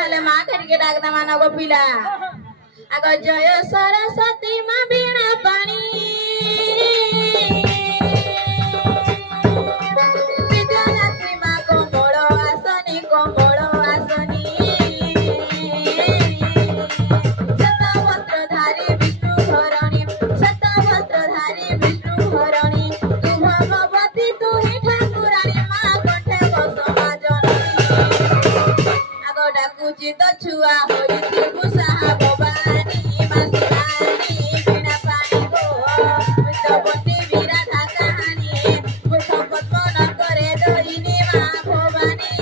हेले माँ करके डाक दे माना गो पिला आगो जय सरस्वती माँ बीणा पानी विद्यादात्री माँ कोमल आसनी शतवस्त्रधारी विष्णु धरणी शतवस्त्रधारी विष्णु धरणी तू भगवती तू ही ठाकुरानी माँ कंठे बसमा जननी आगो डाकुची तो छुआ होई साहा भवानी मासिरानी बीणा पानी गो विद्यावती विराधा कहानी मुख पद्म करे दईनी माँ भवानी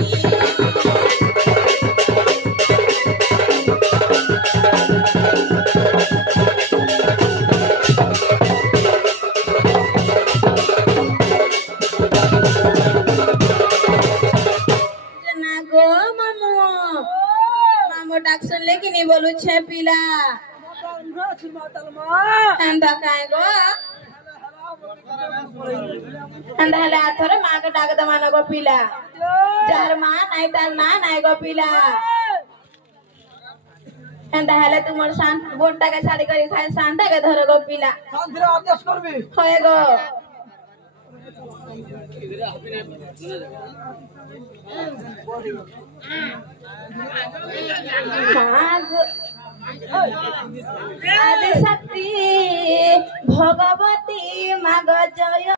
जना गो मामू मामू डाक सुनले कि नहीं बोलू छे पीला एंदा काय गो एंदा हले आथरे माँ के डाक दमाना गो पीला जार माँ नहीं तार ना नहीं गो पीला एंदा हले तुमर शांत बोटा के शादी करी खाए शांता के धर गो पीला शांति रे आदेश करबी होए गो आदि शक्ति भगवती माग जय